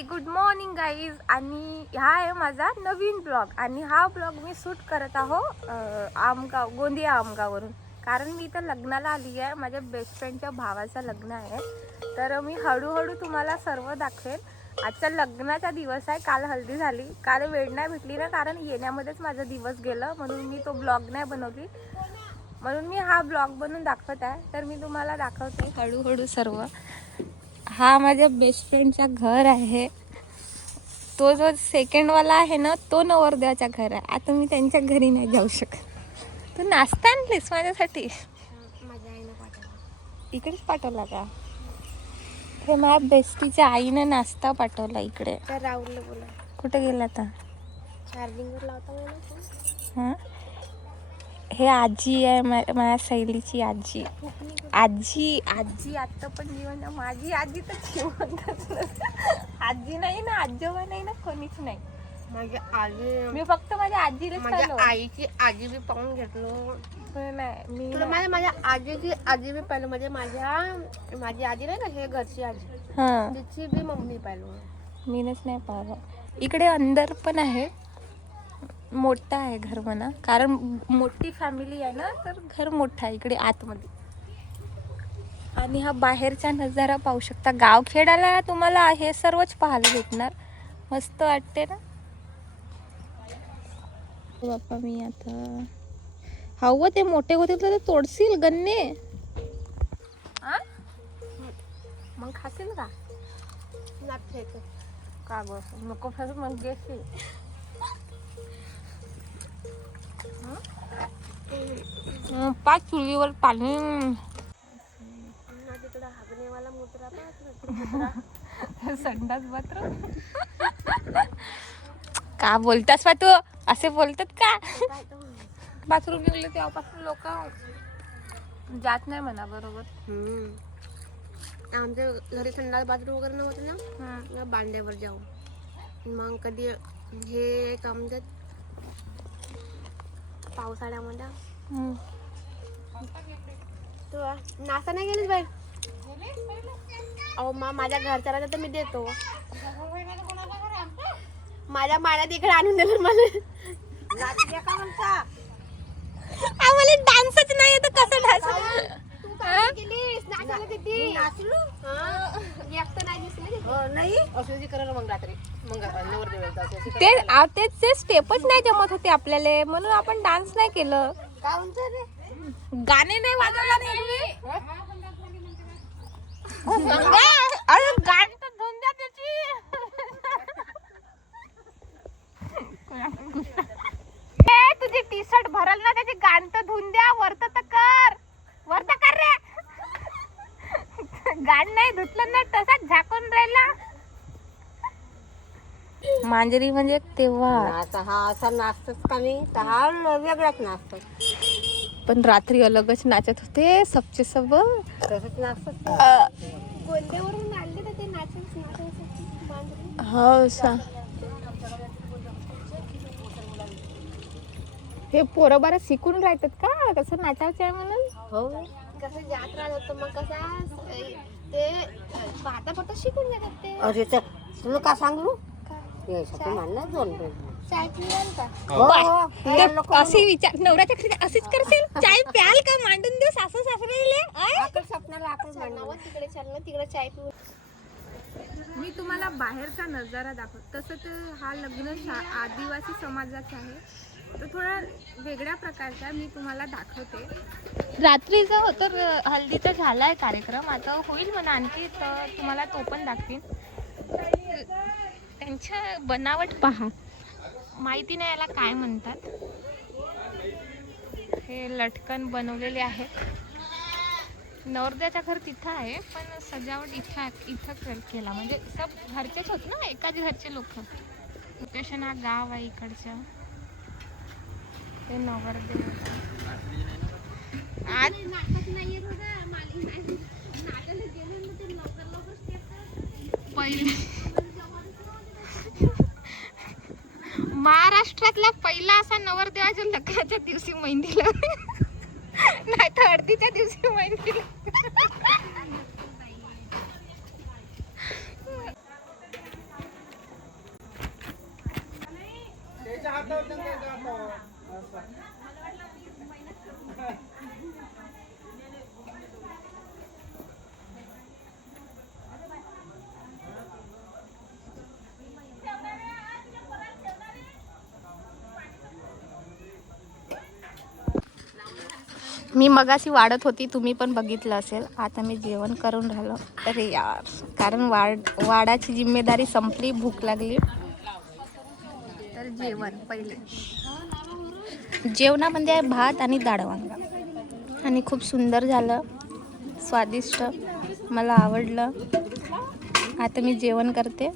Hi good morning guys. आणि हा आहे माझा नवीन ब्लॉग. आणि हा ब्लॉग मी शूट करत आहो आमगाव, गोंदिया आमगाववरून. कारण मी इथं लग्नाला आली आहे. माझ्या बेस्ट फ्रेंडच्या भावाचं लग्न आहे. तर मी हळूहळू तुम्हाला सर्व दाखवेन. आजचा लग्नाचा दिवस आहे. काल हल्दी झाली. काल वेळ नाही भेटली ना, कारण येण्यामध्येच माझा दिवस गेलं, म्हणून मी तो ब्लॉग नाही बनवली. म्हणून मी हा ब्लॉग बनवून दाखवत आहे. तर मी तुम्हाला दाखवते हळूहळू सर्व. हा माझ्या बेस्ट फ्रेंडचा घर आहे. तो जो सेकंडवाला आहे ना, तो नवरदेवाचा घर आहे. आता मी त्यांच्या घरी नाही जाऊ शकत. तू नाश्ता आणलीस माझ्यासाठी? माझ्या आईनं पाठवला. इकडेच पाठवला का? हे माझ्या बेस्टीच्या आईनं नाश्ता पाठवला इकडे. तर राहुलला बोला. कुठे गेला आता? चार्जिंगवर लावता मला फोन. हां, हे आजी आहे, माझ्या सैलीची आजी. आजी आजी आता पण जिवंत. माझी आजी तर जिवंतच आजी नाही ना, आजोबा नाही ना, कोणीच नाही. माझ्या आजी, मी फक्त माझ्या आजीलाच माझ्या पाहिलं. आईची आजी बी पाहून घेतलो. नाही मी तुला माझ्या आजीची आजी बी पाहिलं. म्हणजे माझी आजी नाही का, हे घरची आजी, हां, तिची बी मम्मी पाहिलं. मीनच नाही पाहिलं. इकडे अंदर पण आहे. मोठा आहे घर म्हणा, कारण मोठी फॅमिली आहे ना, तर घर मोठं आहे इकडे आतमध्ये. आणि हा बाहेरचा नजारा पाहू शकता. गावखेड्याला तुम्हाला हे सर्वच पाहायला भेटणार. मस्त वाटते ना बाप्पा. मी आता हवं ते मोठे होते तर तोडशील गन्ने. मग खाशील का? का गो नको फस मग घेशील. पाच चुलीवर पाणी. तिकडं हागणेवाला मुद्रा पाहत. संडास बाथरूम. का बोलतास बा तू? असे बोलतात का? बाथरूम निघले तेव्हापासून लोक जात नाही म्हणा. बरोबर. आमच्या घरी संडास बाथरूम वगैरे नव्हतं ना, बांड्यावर जाऊ. मग कधी हे काम देत पावसाळ्यामध्ये. तू नाश्ता नाही गेलीस बाई? अहो माझ्या घरच्याला तर मी देतो. माझ्या माण्यात इकडे आणून दिलं मला. का म्हणता आम्हाला डान्सच नाही तर कसं डान्स? ते स्टेपच नाही जमत होते आपल्याला, म्हणून आपण डान्स नाही केलं. गाणे नाही वाजवला नाही. अरे गाणी तर धुवून द्या त्याची. तुझी टी शर्ट भरल ना, त्याची गाण तर धुवून द्या. वरत कर रे. गाण नाही धुतलं ना, तसाच झाकून राहिला. मांजरी म्हणजे तेव्हा हा असा नाचतच का मी, तर हा वेगळाच नाचतो. पण रात्री अलगच नाचत होते सबचे सब. तसंच नाचत गोंद्यावरून आणले तर ते नाचत. हो सा. हे पोरं बरं शिकून राहतात का कसं नाचायचं आहे म्हणून. हो, कसं जात राहत होतं, मग कसं ते पाहता फक्त शिकून जातात ते. अरे तर तुला का सांगू, अशी विचार नवऱ्याच्या घरी अशीच करशील. चाय प्याल का मांडून देऊ सासू सासऱ्याला? स्वप्नाला तिकडे चाललं, तिकडे चाय पिऊ. मी तुम्हाला बाहेरचा नजारा दाखवतो. तसं तर हा लग्न आदिवासी समाजाचा आहे, तर थोडा वेगळ्या प्रकारचा मी तुम्हाला दाखवते. रात्रीचा होतं, हल्दीचा झालाय कार्यक्रम, आता होईल म्हणा आणखी, तर तुम्हाला तो पण दाखवीन. त्यांच्या बनावट पहा, माहिती नाही याला काय म्हणतात. हे लटकन बनवलेले आहेत. नवरदेवाचं घर तिथं आहे, पण सजावट इथं केला. म्हणजे सब घरचेच होत ना, एकाच घरचे लोक. लोकेशन हा गाव आहे इकडचं. ते नवरदेव आज पहिले महाराष्ट्रातला पहिला असा नवरदेवाच्या लग्नाच्या दिवशी मेहंदीला, नाही तर हळदीच्या दिवशी मेहंदीला. मी मगाशी वाढत होती, तुम्ही पण बघितलं असेल. आता मी जेवण करून राहिलो. अरे यार, कारण वाडाची जिम्मेदारी संपली, भूक लागली. तर जेवण पहिले. जेवणामध्ये आहे भात आणि डाळ वांगा, आणि खूप सुंदर झालं, स्वादिष्ट, मला आवडलं. आता मी जेवण करते.